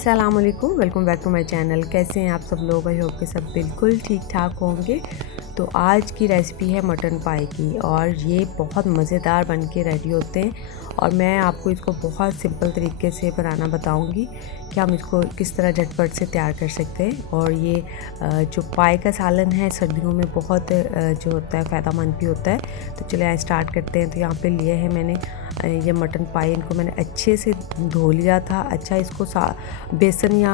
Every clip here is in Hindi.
अस्सलाम वालेकुम, welcome back to my channel. कैसे हैं आप सब लोग? आई होप कि सब बिल्कुल ठीक ठाक होंगे। तो आज की रेसिपी है मटन पाई की और ये बहुत मज़ेदार बन के रेडी होते हैं और मैं आपको इसको बहुत सिंपल तरीके से बनाना बताऊंगी कि हम इसको किस तरह झटपट से तैयार कर सकते हैं। और ये जो पाई का सालन है सर्दियों में बहुत जो होता है फ़ायदेमंद भी होता है। तो चलिए स्टार्ट करते हैं। तो यहाँ पे लिए हैं मैंने ये मटन पाई, इनको मैंने अच्छे से धो लिया था। अच्छा, इसको बेसन या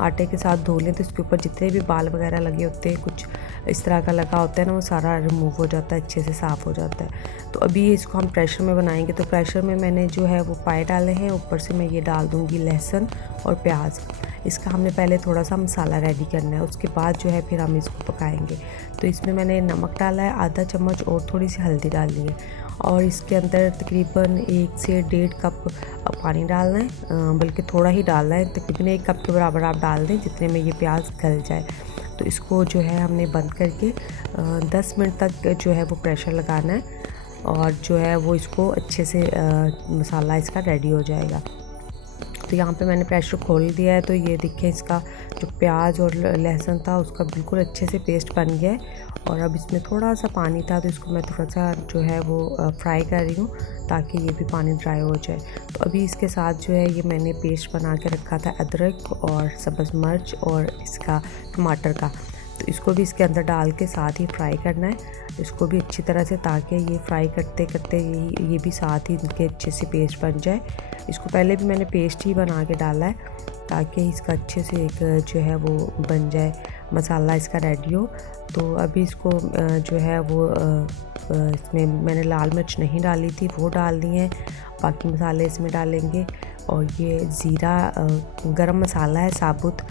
आटे के साथ धो लें तो इसके ऊपर जितने भी बाल वगैरह लगे होते हैं, कुछ इस तरह का लगा होता है ना, वो सारा रिमूव हो जाता है, अच्छे से साफ़ हो जाता है। तो अभी इसको हम प्रेशर में बनाएंगे। तो प्रेशर में मैंने जो है वो पाई डाले हैं, ऊपर से मैं ये डाल दूँगी लहसुन और प्याज। इसका हमने पहले थोड़ा सा मसाला रेडी करना है, उसके बाद जो है फिर हम इसको पकाएंगे। तो इसमें मैंने नमक डाला है आधा चम्मच और थोड़ी सी हल्दी डाली है और इसके अंदर तकरीबन 1 से 1.5 कप पानी डालना है, बल्कि थोड़ा ही डालना है, तकरीबन 1 कप के बराबर आप डाल दें जितने में ये प्याज गल जाए। तो इसको जो है हमने बंद करके 10 मिनट तक जो है वो प्रेशर लगाना है और जो है वो इसको अच्छे से मसाला इसका रेडी हो जाएगा। तो यहाँ पे मैंने प्रेशर खोल दिया है। तो ये देखिए इसका जो प्याज और लहसुन था उसका बिल्कुल अच्छे से पेस्ट बन गया है और अब इसमें थोड़ा सा पानी था तो इसको मैं थोड़ा सा जो है वो फ्राई कर रही हूँ ताकि ये भी पानी ड्राई हो जाए। तो अभी इसके साथ जो है ये मैंने पेस्ट बना के रखा था अदरक और सब्ज़ मिर्च और इसका टमाटर का, तो इसको भी इसके अंदर डाल के साथ ही फ्राई करना है इसको भी अच्छी तरह से, ताकि ये फ्राई करते करते ये भी साथ ही इनके अच्छे से पेस्ट बन जाए। इसको पहले भी मैंने पेस्ट ही बना के डाला है ताकि इसका अच्छे से एक जो है वो बन जाए, मसाला इसका रेडी हो। तो अभी इसको जो है वो इसमें मैंने लाल मिर्च नहीं डाली थी, वो डाल दी हैं, बाकी मसाले इसमें डालेंगे। और ये ज़ीरा गरम मसाला है साबुत,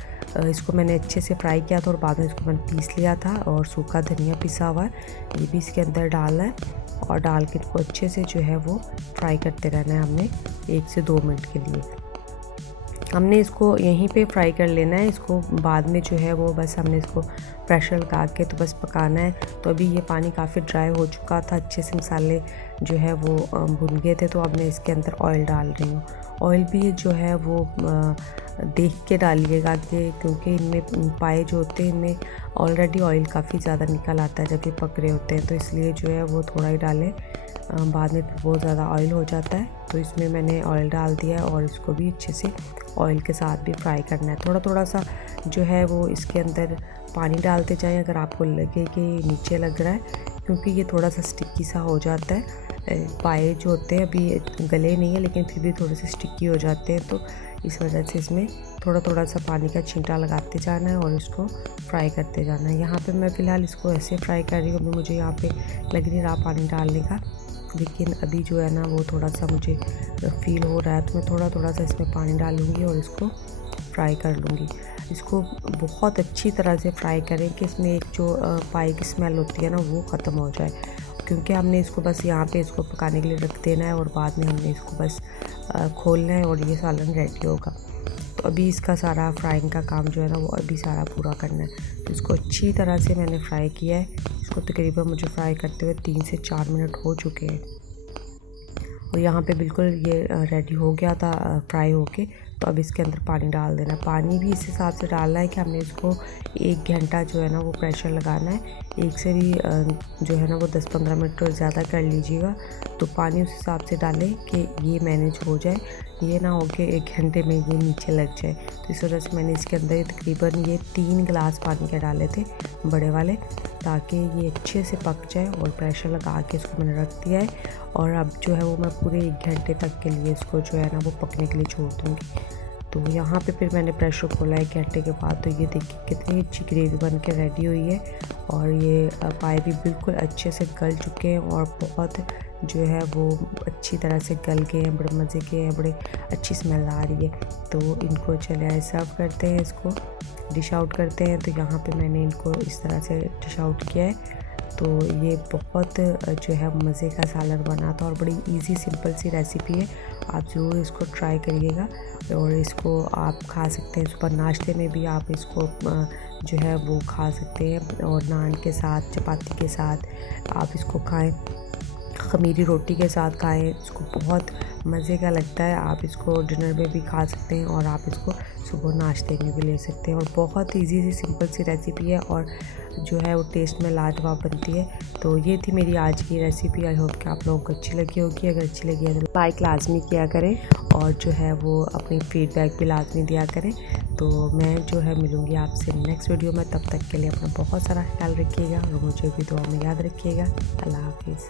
इसको मैंने अच्छे से फ्राई किया था और बाद में इसको मैंने पीस लिया था और सूखा धनिया पिसा हुआ है ये भी इसके अंदर डालना है और डाल के इसको अच्छे से जो है वो फ्राई करते रहना है हमने 1 से 2 मिनट के लिए। हमने इसको यहीं पे फ्राई कर लेना है, इसको बाद में जो है वो बस हमने इसको प्रेशर लगा के तो बस पकाना है। तो अभी ये पानी काफ़ी ड्राई हो चुका था, अच्छे से मसाले जो है वो भुन गए थे। तो अब मैं इसके अंदर ऑयल डाल रही हूँ। ऑयल भी जो है वो देख के डालिएगा कि क्योंकि इनमें पाए जो होते हैं इनमें ऑलरेडी ऑयल काफ़ी ज़्यादा निकल आता है जब ये पक रहे होते हैं, तो इसलिए जो है वो थोड़ा ही डालें, बाद में बहुत ज़्यादा ऑयल हो जाता है। तो इसमें मैंने ऑयल डाल दिया है और इसको भी अच्छे से ऑयल के साथ भी फ्राई करना है। थोड़ा थोड़ा सा जो है वो इसके अंदर पानी डालते जाएं अगर आपको लगे कि नीचे लग रहा है, क्योंकि ये थोड़ा सा स्टिकी सा हो जाता है। पाए जो होते हैं अभी गले नहीं है लेकिन फिर भी थोड़े से स्टिकी हो जाते हैं, तो इस वजह से इसमें थोड़ा थोड़ा सा पानी का छींटा लगाते जाना है और इसको फ्राई करते जाना है। यहाँ पे मैं फ़िलहाल इसको ऐसे फ्राई कर रही हूँ, अभी मुझे यहाँ पे लग नहीं रहा पानी डालने का, लेकिन अभी जो है ना वो थोड़ा सा मुझे फील हो रहा है, तो मैं थोड़ा थोड़ा सा इसमें पानी डालूँगी और इसको फ्राई कर लूँगी। इसको बहुत अच्छी तरह से फ्राई करें कि इसमें एक जो पाई की स्मेल होती है ना वो ख़त्म हो जाए, क्योंकि हमने इसको बस यहाँ पे इसको पकाने के लिए रख देना है और बाद में हमने इसको बस खोलना है और ये सालन रेडी होगा। तो अभी इसका सारा फ्राइंग का काम जो है ना वो अभी सारा पूरा करना है। तो इसको अच्छी तरह से मैंने फ्राई किया है, इसको तकरीबन मुझे फ्राई करते हुए 3 से 4 मिनट हो चुके हैं और यहाँ पे बिल्कुल ये रेडी हो गया था फ्राई होके। तो अब इसके अंदर पानी डाल देना है, पानी भी इस हिसाब से डालना है कि हमने इसको 1 घंटा जो है ना वो प्रेशर लगाना है, एक से भी जो है ना वो 10-15 मिनट और ज़्यादा कर लीजिएगा। तो पानी उस हिसाब से डालें कि ये मैनेज हो जाए, ये ना हो कि 1 घंटे में ये नीचे लग जाए। तो इस वजह से मैंने इसके अंदर तकरीबन ये 3 गिलास पानी के डाले थे बड़े वाले, ताकि ये अच्छे से पक जाए। और प्रेशर लगा के इसको मैंने रख दिया है और अब जो है वो मैं पूरे 1 घंटे तक के लिए इसको जो है ना वो पकने के लिए छोड़ दूँगी। तो यहाँ पे फिर मैंने प्रेशर खोला 1 घंटे के बाद, तो ये देखिए कितनी अच्छी ग्रेवी बन के रेडी हुई है और ये पाए भी बिल्कुल अच्छे से गल चुके हैं और बहुत जो है वो अच्छी तरह से गल गए हैं, बड़े मज़े के हैं, बड़े अच्छी स्मेल आ रही है। तो इनको चले सर्व करते हैं, इसको डिश आउट करते हैं। तो यहाँ पे मैंने इनको इस तरह से डिश आउट किया है। तो ये बहुत जो है मज़े का सालन बना था और बड़ी इजी सिंपल सी रेसिपी है, आप ज़रूर इसको ट्राई करिएगा। और इसको आप खा सकते हैं सुबह नाश्ते में भी, आप इसको जो है वो खा सकते हैं और नान के साथ, चपाती के साथ आप इसको खाएं, ख़मीरी रोटी के साथ खाएं, इसको बहुत मज़े का लगता है। आप इसको डिनर में भी खा सकते हैं और आप इसको सुबह नाश्ते में भी ले सकते हैं। और बहुत ईजी सी सिंपल सी रेसिपी है और जो है वो टेस्ट में लाजवाब बनती है। तो ये थी मेरी आज की रेसिपी। आई होप कि आप लोगों को अच्छी लगी होगी। अगर अच्छी लगी है तो लाइक लाजमी किया करें और जो है वो अपनी फीडबैक भी लाजमी दिया करें। तो मैं जो है मिलूँगी आपसे नेक्स्ट वीडियो में। तब तक के लिए अपना बहुत सारा ख्याल रखिएगा और मुझे भी दुआ में याद रखिएगा। अल्लाह हाफिज़।